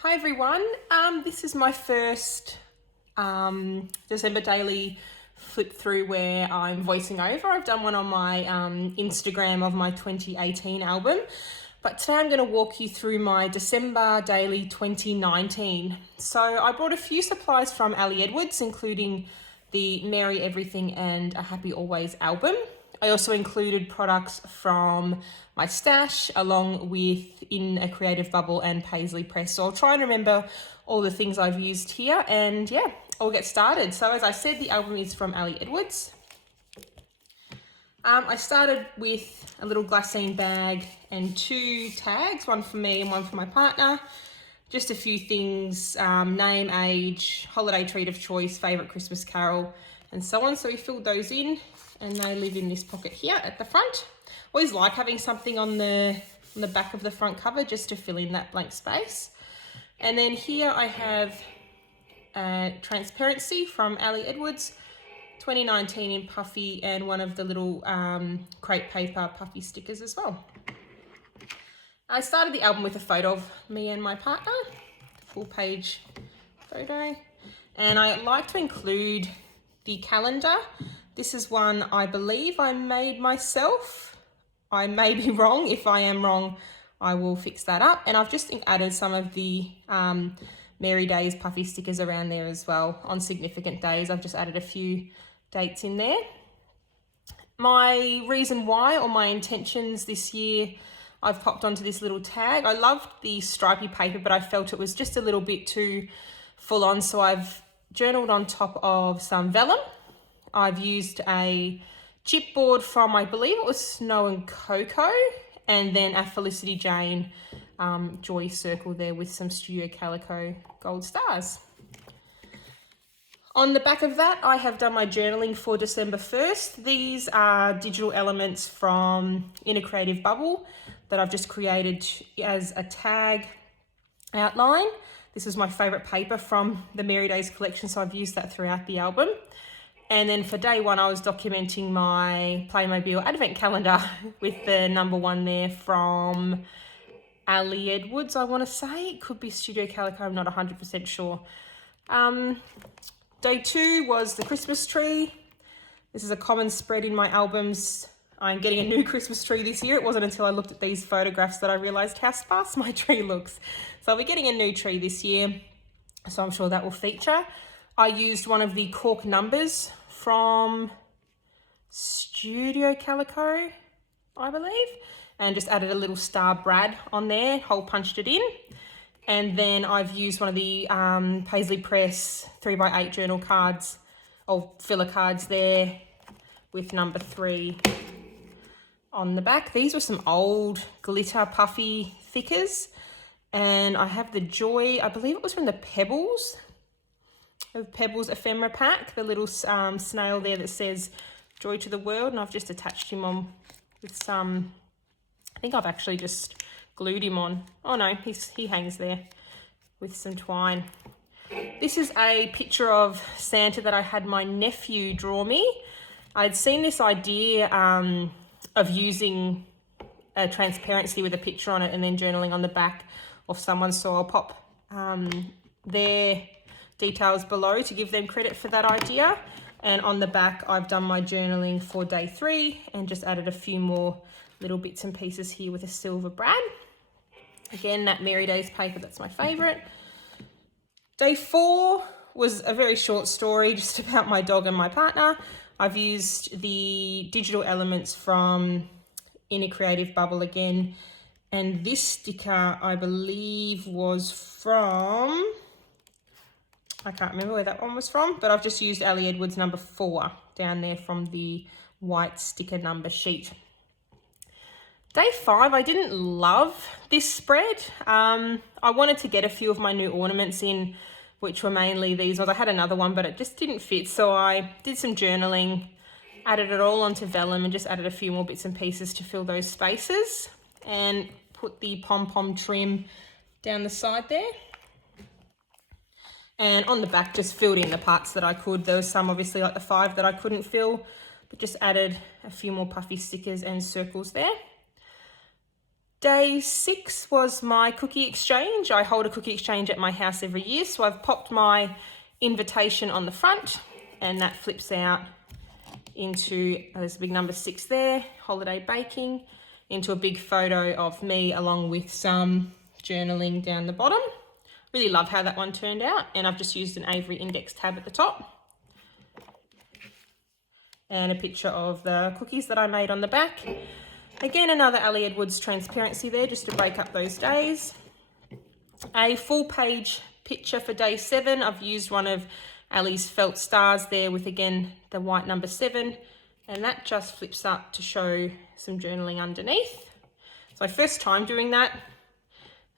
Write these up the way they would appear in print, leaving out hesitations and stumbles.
Hi everyone, this is my first December daily flip through where I'm voicing over. I've done one on my Instagram of my 2018 album, but today I'm going to walk you through my December daily 2019. So I brought a few supplies from Ali Edwards, including the Merry Everything and A Happy Always album. I also included products from my stash along with In a Creative Bubble and Paislee Press. So I'll try and remember all the things I've used here and yeah, I'll get started. So as I said, the album is from Ali Edwards. I started with a little glassine bag and two tags, one for me and one for my partner. Just a few things, name, age, holiday treat of choice, favourite Christmas carol, and so on. So we filled those in and they live in this pocket here at the front. Always like having something on the back of the front cover just to fill in that blank space. And then here I have Transparency from Ali Edwards, 2019 in puffy, and one of the little crepe paper puffy stickers as well. I started the album with a photo of me and my partner, full page photo. And I like to include the calendar. This is one I believe I made myself. I may be wrong. If I am wrong, I will fix that up. And I've just added some of the Merry Days puffy stickers around there as well on significant days. I've just added a few dates in there. My reason why, or my intentions this year, I've popped onto this little tag. I loved the stripy paper, but I felt it was just a little bit too full on. So I've journaled on top of some vellum. I've used a chipboard from, I believe it was Snow and Cocoa, and then a Felicity Jane Joy circle there with some Studio Calico gold stars. On the back of that, I have done my journaling for December 1st. These are digital elements from In a Creative Bubble that I've just created as a tag outline. This is my favourite paper from the Merry Days collection, so I've used that throughout the album. And then for day one, I was documenting my Playmobil advent calendar with the number one there from Ali Edwards, I want to say. It could be Studio Calico, I'm not 100% sure. Day two was the Christmas tree. This is a common spread in my albums. I'm getting a new Christmas tree this year. It wasn't until I looked at these photographs that I realised how sparse my tree looks. So I'll be getting a new tree this year, so I'm sure that will feature. I used one of the cork numbers from Studio Calico, I believe, and just added a little star Brad on there, hole punched it in. And then I've used one of the Paislee Press 3x8 journal cards, or filler cards there with number 3 on the back. These were some old glitter puffy thickers. And I have the Joy, I believe it was from the Pebbles ephemera pack, the little snail there that says Joy to the World, and I've just attached him on with some, I think I've actually just glued him on. Oh no, he hangs there with some twine. This is a picture of Santa that I had my nephew draw me. I'd seen this idea of using a transparency with a picture on it and then journaling on the back of someone, so I'll pop their details below to give them credit for that idea. And on the back, I've done my journaling for day 3 and just added a few more little bits and pieces here with a silver brad. Again, that Merry Days paper, that's my favourite. Day 4 was a very short story just about my dog and my partner. I've used the digital elements from In a Creative Bubble again. And this sticker, I believe, was from, I can't remember where that one was from, but I've just used Ali Edwards number 4 down there from the white sticker number sheet. Day 5, I didn't love this spread. I wanted to get a few of my new ornaments in, which were mainly these ones. I had another one, but it just didn't fit. So I did some journaling, added it all onto vellum and just added a few more bits and pieces to fill those spaces and put the pom-pom trim down the side there. And on the back, just filled in the parts that I could. There was some, obviously, like the 5 that I couldn't fill, but just added a few more puffy stickers and circles there. Day 6 was my cookie exchange. I hold a cookie exchange at my house every year, so I've popped my invitation on the front, and that flips out into, there's a big number 6 there, holiday baking, into a big photo of me along with some journaling down the bottom. Really love how that one turned out, and I've just used an Avery index tab at the top. And a picture of the cookies that I made on the back. Again, another Ali Edwards transparency there, just to break up those days. A full page picture for day 7. I've used one of Ali's felt stars there with, again, the white number 7. And that just flips up to show some journaling underneath. It's my first time doing that.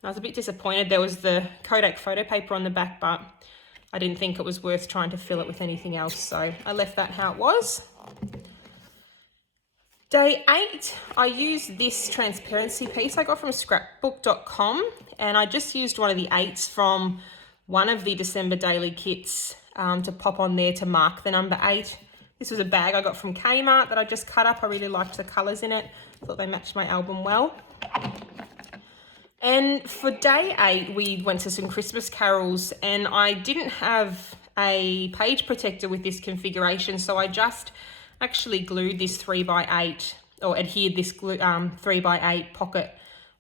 I was a bit disappointed. There was the Kodak photo paper on the back, but I didn't think it was worth trying to fill it with anything else. So I left that how it was. Day 8, I used this transparency piece I got from scrapbook.com, and I just used one of the 8s from one of the December daily kits to pop on there to mark the number 8. This was a bag I got from Kmart that I just cut up. I really liked the colours in it. Thought they matched my album well. And for day 8, we went to some Christmas carols, and I didn't have a page protector with this configuration, so I just actually glued this 3x8 or adhered this 3x8 pocket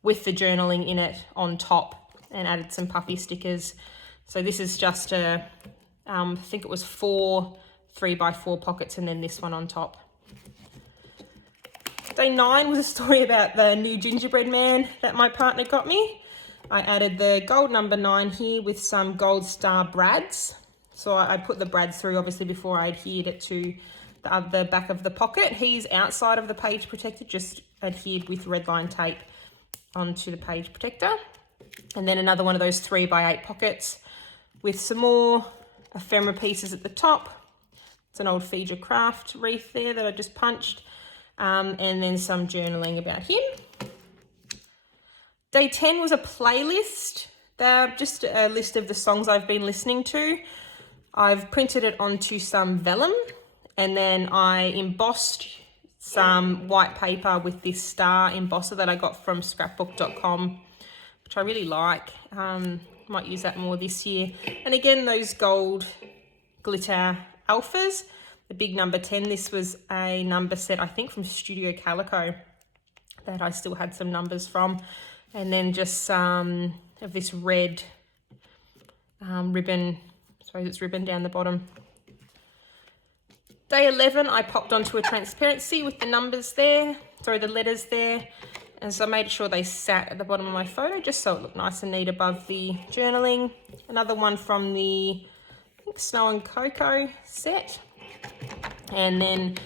with the journaling in it on top, and added some puffy stickers. So this is just a, I think it was 4 3x4 pockets, and then this one on top. Day 9 was a story about the new gingerbread man that my partner got me. I added the gold number 9 here with some gold star brads. So I put the brads through obviously before I adhered it to the back of the pocket. He's outside of the page protector, just adhered with red line tape onto the page protector. And then another one of those 3x8 pockets with some more ephemera pieces at the top. It's an old Fija Craft wreath there that I just punched. And then some journaling about him. Day 10 was a playlist. Just a list of the songs I've been listening to. I've printed it onto some vellum, and then I embossed some white paper with this star embosser that I got from scrapbook.com, which I really like. Might use that more this year. And again, those gold glitter alphas, the big number 10. This was a number set, I think, from Studio Calico that I still had some numbers from. And then just some of this red ribbon, I suppose it's ribbon down the bottom. Day 11, I popped onto a transparency with the numbers there, the letters there. And so I made sure they sat at the bottom of my photo, just so it looked nice and neat above the journaling. Another one from the, I think, Snow and Cocoa set. And then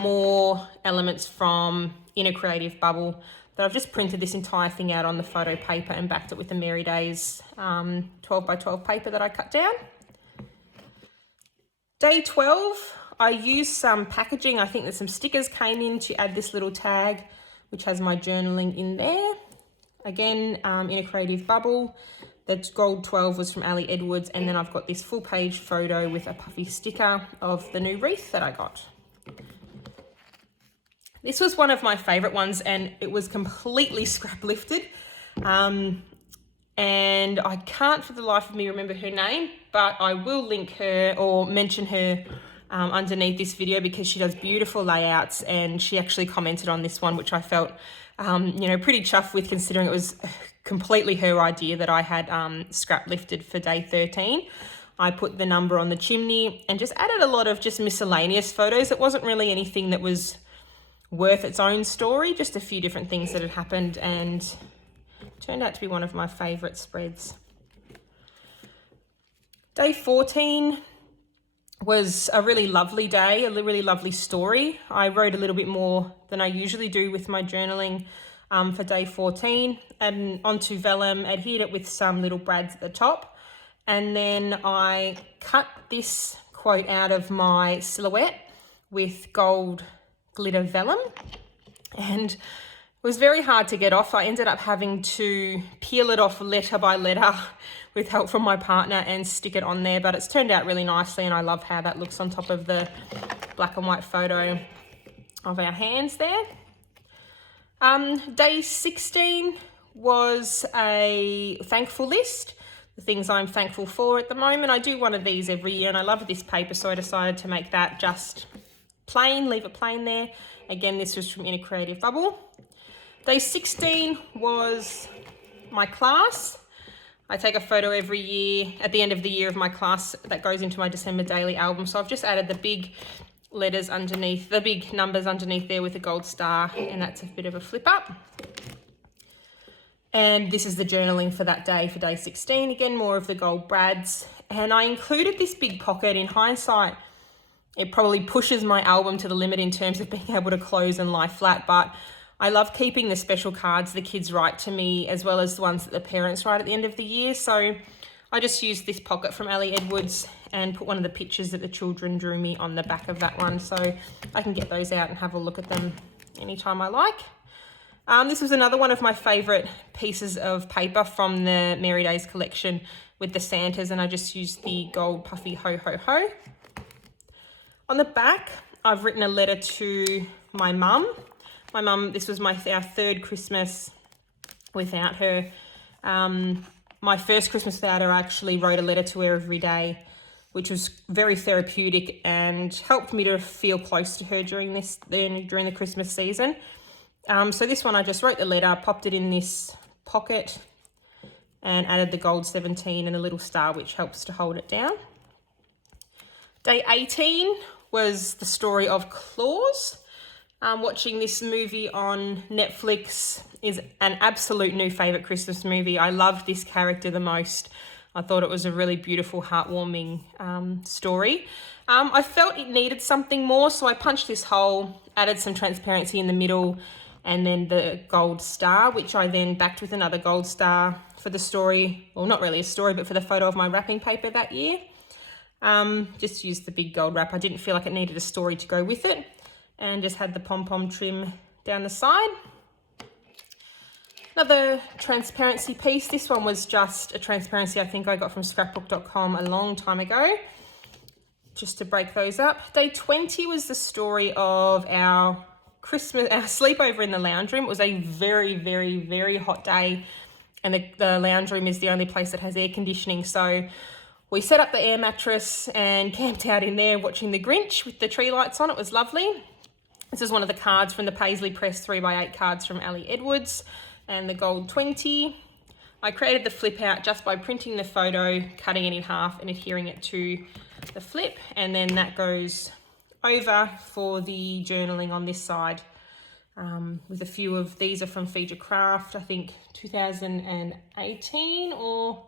more elements from Inner Creative Bubble that I've just printed this entire thing out on the photo paper and backed it with the Mary Days 12x12 paper that I cut down. Day 12, I used some packaging. I think that some stickers came in to add this little tag, which has my journaling in there. Again, Inner Creative Bubble. The gold 12 was from Ali Edwards, and then I've got this full page photo with a puffy sticker of the new wreath that I got. This was one of my favourite ones, and it was completely scrap lifted. And I can't for the life of me remember her name, but I will link her or mention her underneath this video, because she does beautiful layouts, and she actually commented on this one, which I felt pretty chuffed with, considering it was completely her idea that I had scrap lifted for day 13. I put the number on the chimney and just added a lot of just miscellaneous photos. It wasn't really anything that was worth its own story, just a few different things that had happened, and turned out to be one of my favourite spreads. Day 14 was a really lovely day, a really lovely story. I wrote a little bit more than I usually do with my journaling for day 14, and onto vellum, adhered it with some little brads at the top, and then I cut this quote out of my silhouette with gold glitter vellum, and it was very hard to get off. I ended up having to peel it off letter by letter with help from my partner and stick it on there, but it's turned out really nicely, and I love how that looks on top of the black and white photo of our hands there. Day 16 was a thankful list, the things I'm thankful for at the moment. I do one of these every year and I love this paper, so I decided to make that just plain, leave it plain there. Again, this was from In a Creative Bubble. Day 16 was my class. I take a photo every year at the end of the year of my class that goes into my December daily album. So I've just added the big letters underneath, the big numbers underneath there with a gold star, and that's a bit of a flip up. And this is the journaling for that day, for day 16. Again, more of the gold brads. And I included this big pocket. In hindsight, it probably pushes my album to the limit in terms of being able to close and lie flat, but I love keeping the special cards the kids write to me as well as the ones that the parents write at the end of the year. So I just used this pocket from Ali Edwards and put one of the pictures that the children drew me on the back of that one, so I can get those out and have a look at them anytime I like. This was another one of my favourite pieces of paper from the Merry Days collection with the Santas, and I just used the gold puffy ho ho ho. On the back, I've written a letter to my mum. My mum, this was our third Christmas without her. My first Christmas without her, I actually wrote a letter to her every day, which was very therapeutic and helped me to feel close to her during the Christmas season. So this one, I just wrote the letter, popped it in this pocket and added the gold 17 and a little star, which helps to hold it down. Day 18 was the story of Claus. Watching this movie on Netflix is an absolute new favourite Christmas movie. I loved this character the most. I thought it was a really beautiful, heartwarming story. I felt it needed something more, so I punched this hole, added some transparency in the middle, and then the gold star, which I then backed with another gold star for the story. Well, not really a story, but for the photo of my wrapping paper that year. Just used the big gold wrap. I didn't feel like it needed a story to go with it, and just had the pom-pom trim down the side. Another transparency piece. This one was just a transparency I think I got from scrapbook.com a long time ago, just to break those up. Day 20 was the story of our sleepover in the lounge room. It was a very, very, very hot day, and the lounge room is the only place that has air conditioning. So we set up the air mattress and camped out in there watching the Grinch with the tree lights on. It was lovely. This is one of the cards from the Paislee Press 3x8 cards from Ali Edwards and the gold 20. I created the flip out just by printing the photo, cutting it in half and adhering it to the flip, and then that goes over for the journaling on this side, with a few of these are from Feed Your Craft, I think 2018 or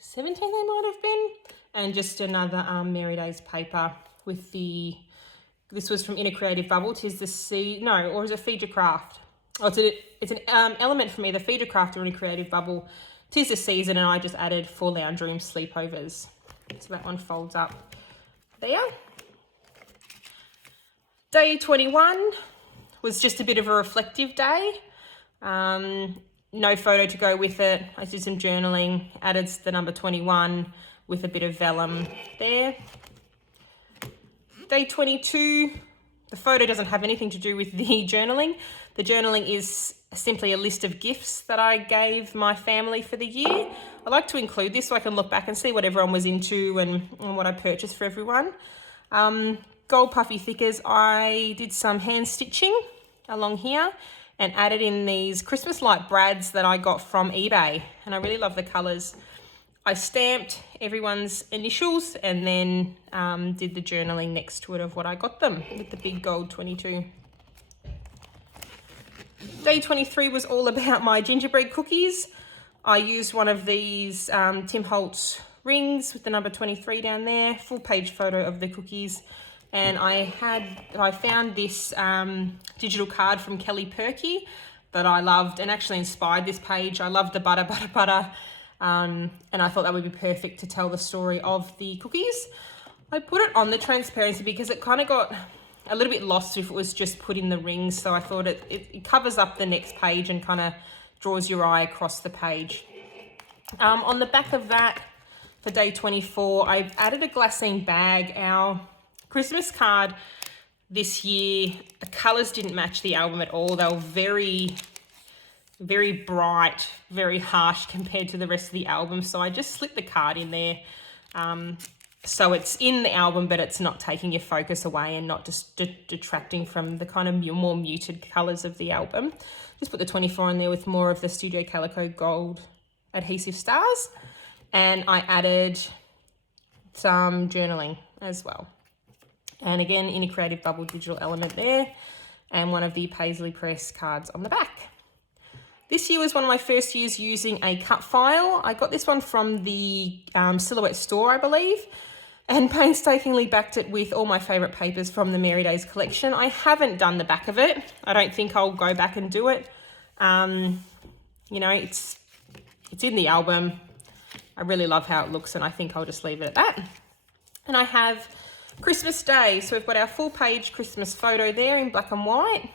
17 they might have been, and just another Merry Days paper with this was from In a Creative Bubble. Tis the Sea, no, or is it Feed Your Craft? Oh, it's an element from either Feed Your Craft or In a Creative Bubble. Tis the Season, and I just added 4 lounge room sleepovers. So that one folds up there. Day 21 was just a bit of a reflective day. No photo to go with it. I did some journaling, added the number 21 with a bit of vellum there. Day 22, the photo doesn't have anything to do with the journaling. The journaling is simply a list of gifts that I gave my family for the year. I like to include this so I can look back and see what everyone was into and what I purchased for everyone. Gold puffy thickers, I did some hand stitching along here and added in these Christmas light brads that I got from eBay, and I really love the colours. I stamped everyone's initials and then did the journaling next to it of what I got them with the big gold 22. Day 23 was all about my gingerbread cookies. I used one of these Tim Holtz rings with the number 23 down there, full page photo of the cookies. And I found this digital card from Kelly Perky that I loved and actually inspired this page. I love the butter, and I thought that would be perfect to tell the story of the cookies. I put it on the transparency because it kind of got a little bit lost if it was just put in the rings, so I thought it covers up the next page and kind of draws your eye across the page. On the back of that, for day 24, I've added a glassine bag. Our Christmas card this year, the colours didn't match the album at all. They were very, very bright, very harsh compared to the rest of the album. So I just slipped the card in there. So it's in the album, but it's not taking your focus away and not just detracting from the kind of more muted colours of the album. Just put the 24 in there with more of the Studio Calico Gold adhesive stars. And I added some journaling as well. And again, in a Creative Bubble digital element there, and one of the Paislee Press cards on the back. This year was one of my first years using a cut file. I got this one from the Silhouette store, I believe, and painstakingly backed it with all my favourite papers from the Mary Days collection. I haven't done the back of it. I don't think I'll go back and do it. You know, it's in the album. I really love how it looks, and I think I'll just leave it at that. And I have Christmas Day. So we've got our full page Christmas photo there in black and white.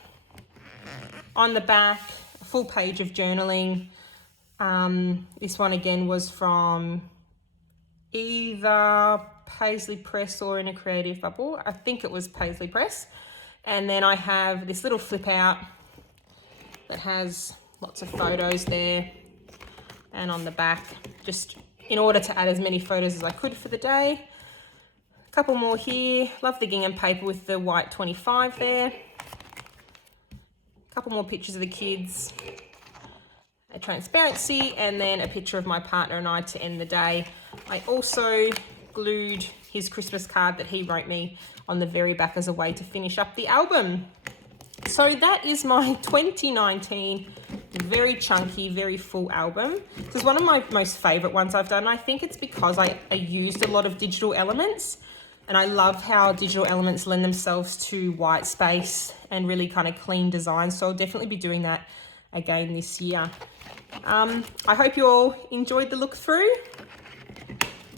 On the back, a full page of journaling. This one again was from either Paislee Press or in a Creative Bubble. I think it was Paislee Press. And then I have this little flip out that has lots of photos there. And on the back, just in order to add as many photos as I could for the day. A couple more here. Love the gingham paper with the white 25 there. A couple more pictures of the kids. A transparency, and then a picture of my partner and I to end the day. I also glued his Christmas card that he wrote me on the very back as a way to finish up the album. So that is my 2019 very chunky, very full album. This is one of my most favourite ones I've done. I think it's because I used a lot of digital elements, and I love how digital elements lend themselves to white space and really kind of clean design. So I'll definitely be doing that again this year. I hope you all enjoyed the look through,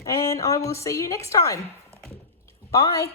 and I will see you next time. Bye.